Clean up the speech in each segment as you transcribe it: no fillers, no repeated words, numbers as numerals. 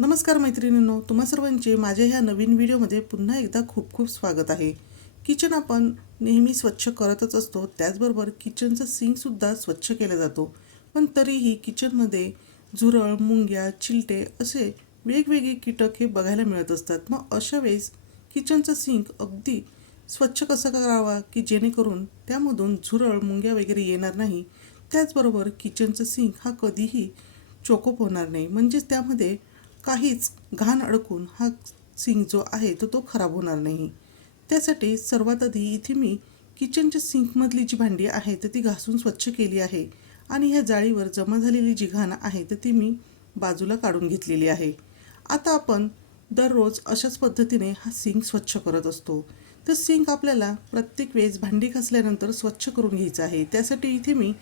नमस्कार मैत्रिणींनो, तुम्हा सर्वांचे माझ्या ह्या नवीन व्हिडिओमध्ये पुन्हा एकदा खूप खूप स्वागत आहे. किचन आपण नेहमी स्वच्छ करतच असतो, त्याचबरोबर किचनचं सिंकसुद्धा स्वच्छ केला जातो. पण तरीही किचनमध्ये झुरळ, मुंग्या, चिलटे असे वेगवेगळे कीटक हे बघायला मिळत असतात. मग अशा वेळेस किचनचं सिंक अगदी स्वच्छ कसं करावा की जेणेकरून त्यामधून झुरळ, मुंग्या वगैरे येणार नाही. त्याचबरोबर किचनचं सिंक हा कधीही चोकोप होणार नाही, म्हणजेच त्यामध्ये काहीच घाण अडकून हा सिंक जो आहे तो खराब होणार नाही. त्यासाठी सर्वात आधी इथे मी किचनच्या सिंकमधली जी भांडी आहे तर ती घासून स्वच्छ केली आहे आणि ह्या जाळीवर जमा झालेली जी घाण आहे तर ती मी बाजूला काढून घेतलेली आहे. आता आपण दररोज अशाच पद्धतीने हा सिंक स्वच्छ करत असतो. तर सिंक आपल्याला प्रत्येक वेळेस भांडी घासल्यानंतर स्वच्छ करून घ्यायचं आहे. त्यासाठी इथे मी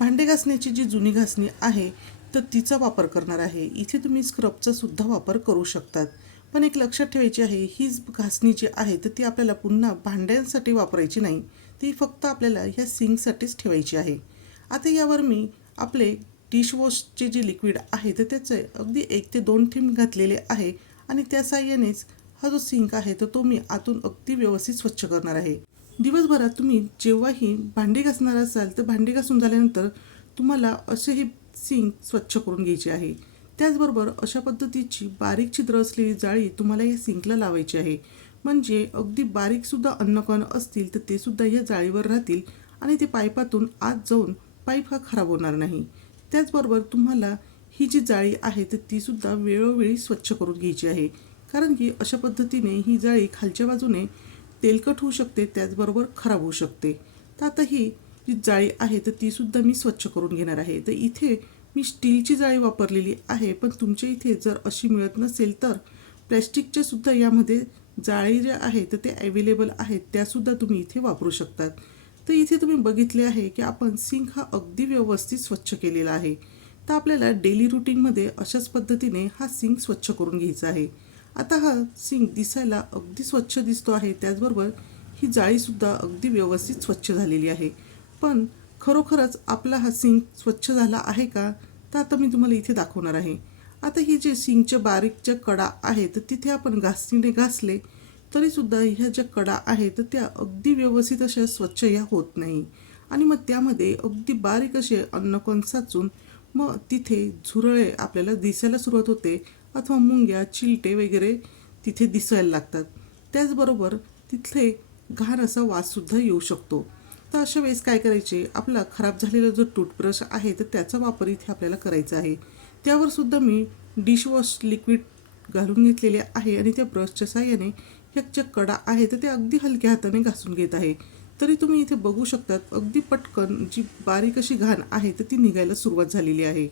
भांडे घासण्याची जी जुनी घासणी आहे तर तिचा वापर करणार आहे. इथे तुम्ही स्क्रबचा सुद्धा वापर करू शकतात. पण एक लक्षात ठेवायची आहे, ही घासणी जी आहे तर ती आपल्याला पुन्हा भांड्यांसाठी वापरायची नाही, ती फक्त आपल्याला ह्या सिंकसाठीच ठेवायची आहे. आता यावर मी आपले डिशवॉशचे जे लिक्विड आहे तर त्याचे अगदी 1 ते 2 थेंब घातलेले आहे आणि त्या साहाय्यानेच हा जो सिंक आहे तर तो मी आतून अगदी व्यवस्थित स्वच्छ करणार आहे. दिवसभरात तुम्ही जेव्हाही भांडी घासणार असाल तर भांडी घासून झाल्यानंतर तुम्हाला असे हे सिंक स्वच्छ करून घ्यायची आहे. त्याचबरोबर अशा पद्धतीची बारीक छिद्र असलेली जाळी तुम्हाला या सिंकला लावायची आहे, म्हणजे अगदी बारीकसुद्धा अन्नकण असतील तर ते सुद्धा या जाळीवर राहतील आणि ते पाईपातून आत जाऊन पाईप हा खराब होणार नाही. त्याचबरोबर तुम्हाला ही जी जाळी आहे तर तीसुद्धा वेळोवेळी स्वच्छ करून घ्यायची आहे, कारण की अशा पद्धतीने ही जाळी खालच्या बाजूने तेलकट होऊ शकते, त्याचबरोबर खराब होऊ शकते. तर आता ही जी जाळी आहे तर तीसुद्धा मी स्वच्छ करून घेणार आहे. तर इथे मी स्टीलची जाळी वापरलेली आहे, पण तुमच्या इथे जर अशी मिळत नसेल तर प्लॅस्टिकच्या सुद्धा यामध्ये जाळी ज्या आहेत तर ते अवेलेबल आहेत, त्यासुद्धा तुम्ही इथे वापरू शकतात. तर इथे तुम्ही बघितले आहे की आपण सिंक हा अगदी व्यवस्थित स्वच्छ केलेला आहे. तर आपल्याला डेली रुटीनमध्ये अशाच पद्धतीने हा सिंक स्वच्छ करून घ्यायचा आहे. आता हा सिंक दिसायला अगदी स्वच्छ दिसतो आहे, त्याचबरोबर ही जाळीसुद्धा अगदी व्यवस्थित स्वच्छ झालेली आहे. पण खरोखरच आपला हा सिंक स्वच्छ झाला आहे का, तर आता मी तुम्हाला इथे दाखवणार आहे. आता ही जे सिंकच्या बारीकच्या कडा आहेत तर तिथे आपण घासणीने घासले तरीसुद्धा ह्या ज्या कडा आहेत तर त्या अगदी व्यवस्थित अशा स्वच्छ ह्या होत नाही आणि मग त्यामध्ये अगदी बारीक असे अन्नकण साचून मग तिथे झुरळे आपल्याला दिसायला सुरुवात होते अथवा मुंग्या, चिलटे वगैरे तिथे दिसायला लागतात. त्याचबरोबर तिथले घाण असा वाससुद्धा येऊ शकतो. तर अशा वेळेस काय करायचे, आपला खराब झालेला जो टूथब्रश आहे तर त्याचा वापर इथे आपल्याला करायचा आहे. त्यावर सुद्धा मी डिशवॉश लिक्विड घालून घेतलेले आहे आणि त्या ब्रशच्या साहाय्याने ह्या ज्या कडा आहे तर त्या अगदी हलक्या हाताने घासून घेत आहे. तरी तुम्ही इथे बघू शकतात अगदी पटकन जी बारीक अशी घाण आहे तर ती निघायला सुरुवात झालेली आहे.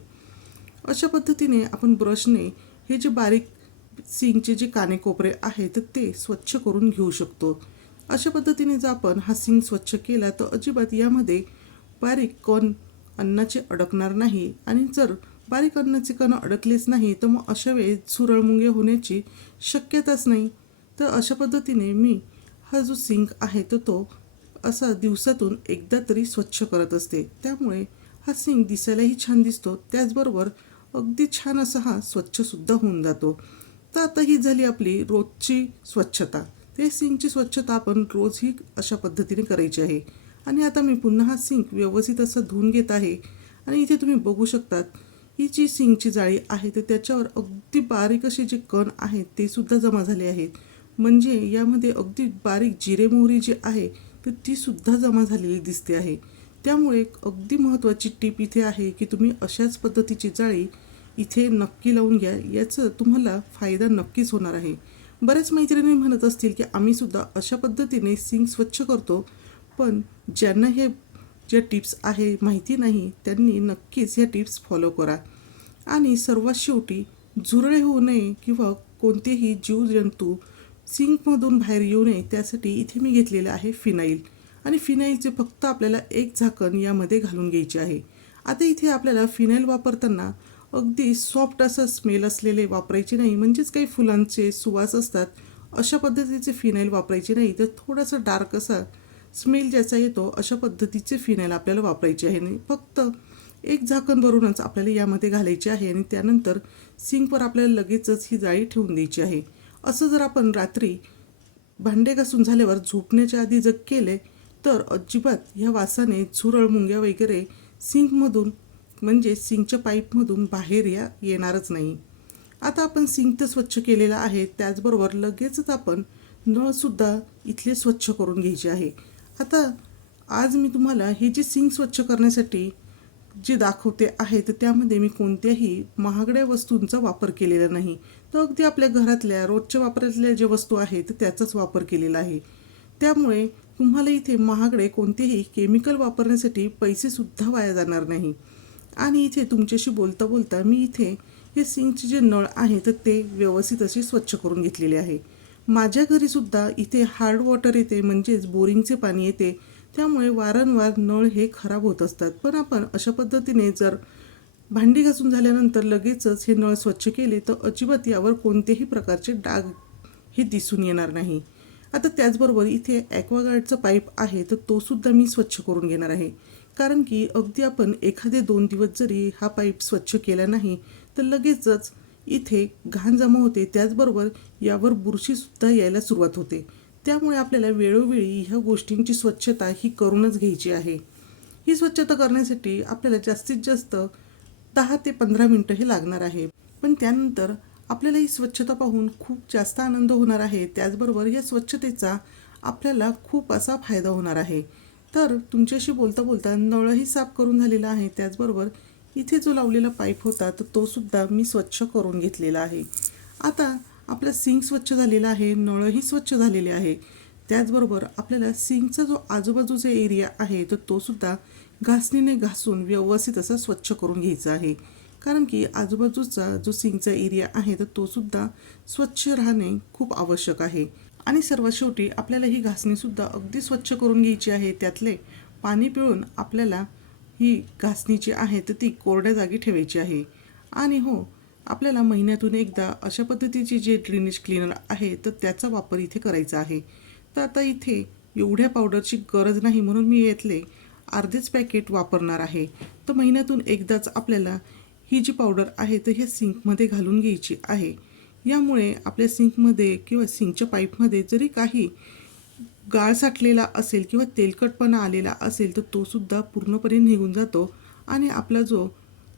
अशा पद्धतीने आपण ब्रशने हे जे बारीक सिंकचे जे कानेकोपरे आहेत तर ते स्वच्छ करून घेऊ शकतो. अशा पद्धतीने जर आपण हा सिंक स्वच्छ केला तर अजिबात यामध्ये बारीक कण अन्नाचे अडकणार नाही आणि जर बारीक अन्नाचे कण अडकलेच नाही तर मग अशा वेळेस झुरळ, मुंग्या होण्याची शक्यताच नाही. तर अशा पद्धतीने मी हा जो सिंक आहे तर तो असा दिवसातून एकदा तरी स्वच्छ करत असते. त्यामुळे हा सिंक दिसायलाही छान दिसतो, त्याचबरोबर अगदी छान असा हा स्वच्छसुद्धा होऊन जातो. तर आता ही झाली आपली रोजची स्वच्छता. ते सिंकची स्वच्छता आपण रोजही अशा पद्धतीने करायची आहे. आणि आता मी पुन्हा हा सिंक व्यवस्थित असं धुवून घेत आहे आणि इथे तुम्ही बघू शकतात ही जी सिंकची जाळी आहे तर त्याच्यावर अगदी बारीक असे जे कण आहेत ते सुद्धा जमा झाले आहेत, म्हणजे यामध्ये अगदी बारीक जिरे मोहरी जी आहे तर ती सुद्धा जमा झालेली दिसते आहे. त्यामुळे एक अगदी महत्त्वाची टीप इथे आहे की तुम्ही अशाच पद्धतीची जाळी इथे नक्की लावून घ्या, याचं तुम्हाला फायदा नक्कीच होणार आहे. बऱ्याच मैत्रिणी म्हणत असतील की आम्ही सुद्धा अशा पद्धतीने सिंक स्वच्छ करतो, पण ज्यांना हे ज्या टिप्स आहे माहिती नाही त्यांनी नक्कीच ह्या टिप्स फॉलो करा. आणि सर्वात शेवटी झुरळे होऊ नये किंवा कोणतेही जीवजंतू सिंकमधून बाहेर येऊ नये त्यासाठी इथे मी घेतलेलं आहे फिनाईल आणि फिनाईलचे फक्त आपल्याला एक झाकण यामध्ये घालून घ्यायचे आहे. आता इथे आपल्याला फिनाईल वापरताना अगदी सॉफ्ट असं स्मेल असलेले वापरायचे नाही, म्हणजेच काही फुलांचे सुवास असतात अशा पद्धतीचे फिनाईल वापरायचे नाही, तर थोडासा डार्क असा स्मेल ज्याचा येतो अशा पद्धतीचे फिनाईल आपल्याला वापरायचे आहे. नाही फक्त एक झाकण भरूनच आपल्याला यामध्ये घालायची आहे आणि त्यानंतर सिंकवर आपल्याला लगेचच ही जाळी ठेवून द्यायची आहे. असं जर आपण रात्री भांडे घासून झाल्यावर झोपण्याच्या आधी जर केले तर अजिबात ह्या वासाने झुरळ मुंग्या वगैरे सिंकमधून म्हणजे सिंकच्या पाईपमधून बाहेर येणारच नाही. आता आपण सिंक तर स्वच्छ केलेला आहे, त्याचबरोबर लगेचच आपण नळसुद्धा इथले स्वच्छ करून घ्यायचे आहे. आता आज मी तुम्हाला हे जे सिंक स्वच्छ करण्यासाठी जे दाखवते आहे तर त्यामध्ये मी कोणत्याही महागड्या वस्तूंचा वापर केलेला नाही, तर अगदी आपल्या घरातल्या रोजच्या वापरातल्या ज्या वस्तू आहेत त्याचाच वापर केलेला आहे. त्यामुळे तुम्हाला इथे महागडे कोणतेही केमिकल वापरण्यासाठी पैसेसुद्धा वाया जाणार नाही. आणि इथे तुमच्याशी बोलता बोलता मी इथे हे सिंकचे जे नळ आहे तर ते व्यवस्थित असे स्वच्छ करून घेतलेले आहे. माझ्या घरीसुद्धा इथे हार्ड वॉटर येते, म्हणजेच बोरिंगचे पाणी येते, त्यामुळे वारंवार नळ हे खराब होत असतात. पण आपण अशा पद्धतीने जर भांडी घासून झाल्यानंतर लगेचच हे नळ स्वच्छ केले तर अजिबात यावर कोणतेही प्रकारचे डाग हे दिसून येणार नाही. आता त्याचबरोबर इथे ॲक्वागार्डचा पाईप आहे तर तो सुद्धा मी स्वच्छ करून घेणार आहे, कारण की अगदी आपण एखादे 2 दिवस जरी हा पाईप स्वच्छ केला नाही तर लगेचच इथे घाण जमा होते, त्याचबरोबर यावर बुरशीसुद्धा यायला सुरुवात होते. त्यामुळे आपल्याला वेळोवेळी ह्या गोष्टींची स्वच्छता ही करूनच घ्यायची आहे. ही स्वच्छता करण्यासाठी आपल्याला जास्तीत जास्त 10 ते 15 मिनटं हे लागणार आहे. पण त्यानंतर आपल्याला ही स्वच्छता पाहून खूप जास्त आनंद होणार आहे, त्याचबरोबर या स्वच्छतेचा आपल्याला खूप असा फायदा होणार आहे. तर तुमच्याशी बोलता बोलता नळही साफ करून झालेला आहे, त्याचबरोबर इथे जो लावलेला पाईप होता तर तो सुद्धा मी स्वच्छ करून घेतलेला आहे. आता आपला सिंक स्वच्छ झालेला आहे, नळही स्वच्छ झालेले आहे, त्याचबरोबर आपल्याला सिंकचा जो आजूबाजूचा एरिया आहे तर तो सुद्धा घासणीने घासून व्यवस्थित असा स्वच्छ करून घ्यायचा आहे, कारण की आजूबाजूचा जो सिंकचा एरिया आहे तर तो सुद्धा स्वच्छ राहणे खूप आवश्यक आहे. आणि सर्वात शेवटी आपल्याला ही घासणीसुद्धा अगदी स्वच्छ करून घ्यायची आहे. त्यातले पाणी पिळून आपल्याला ही घासणी जी आहे तर ती कोरड्या जागी ठेवायची आहे. आणि हो, आपल्याला महिन्यातून एकदा अशा पद्धतीचे जे ड्रेनेज क्लीनर आहे तर त्याचा वापर इथे करायचा आहे. तर आता इथे एवढ्या पावडरची गरज नाही, म्हणून मी यातले अर्धेच पॅकेट वापरणार आहे. तर महिन्यातून एकदाच आपल्याला ही जी पावडर आहे तर ह्या सिंकमध्ये घालून घ्यायची आहे. यामुळे आपल्या सिंकमध्ये किंवा सिंकच्या पाईपमध्ये जरी काही गाळ साठलेला असेल किंवा तेलकटपणा आलेला असेल तर तो सुद्धा पूर्णपणे निघून जातो आणि आपला जो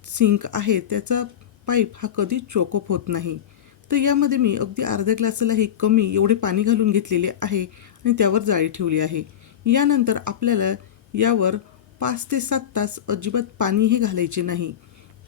सिंक आहे त्याचा पाईप हा कधी चोकअप होत नाही. तर यामध्ये मी अगदी अर्ध्या ग्लासालाही कमी एवढे पाणी घालून घेतलेले आहे आणि त्यावर जाळी ठेवली आहे. यानंतर आपल्याला यावर 5 ते 7 तास अजिबात पाणीही घालायचे नाही,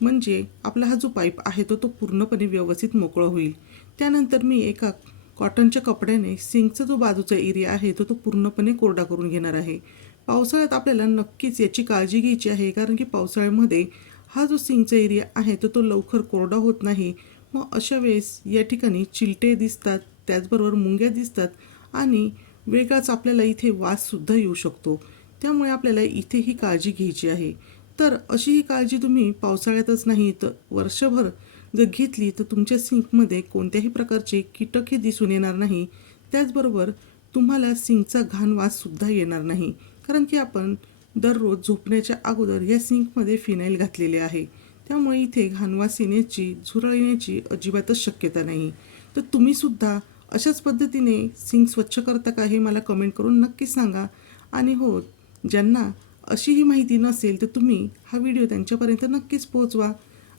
म्हणजे आपला हा जो पाईप आहे तो पूर्णपणे व्यवस्थित मोकळं होईल. त्यानंतर मी एका कॉटनच्या कपड्याने सिंकचा जो बाजूचा एरिया आहे तो पूर्णपणे कोरडा करून घेणार आहे. पावसाळ्यात आपल्याला नक्कीच याची काळजी घ्यायची आहे, कारण की पावसाळ्यामध्ये हा जो सिंकचा एरिया आहे तो लवकर कोरडा होत नाही. मग अशा वेळेस या ठिकाणी चिलटे दिसतात, त्याचबरोबर मुंग्या दिसतात आणि वेगळाच आपल्याला इथे वाससुद्धा येऊ शकतो. त्यामुळे आपल्याला इथे ही काळजी घ्यायची आहे. तर अशी ही काळजी तुम्ही पावसाळ्यातच नाही तर वर्षभर जर घेतली तर तुमच्या सिंकमध्ये कोणत्याही प्रकारचे कीटकही दिसून येणार नाही, त्याचबरोबर तुम्हाला सिंकचा घाण वाससुद्धा येणार नाही, कारण की आपण दररोज झोपण्याच्या अगोदर या सिंकमध्ये फिनाईल घातलेले आहे. त्यामुळे इथे घाणवास येण्याची, झुरळ येण्याची अजिबातच शक्यता नाही. तर तुम्हीसुद्धा अशाच पद्धतीने सिंक स्वच्छ करता का हे मला कमेंट करून नक्की सांगा. आणि हो, ज्यांना अशी ही माहिती नसेल तर तुम्ही हा व्हिडिओ त्यांच्यापर्यंत नक्कीच पोहोचवा.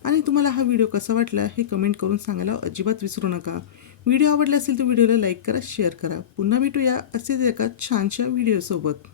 आणि तुम्हाला हा व्हिडिओ कसा वाटला हे कमेंट करून सांगायला अजिबात विसरू नका. व्हिडिओ आवडला असेल तर व्हिडिओला लाईक करा, शेअर करा. पुन्हा भेटूया असेच एका छानशा व्हिडिओसोबत.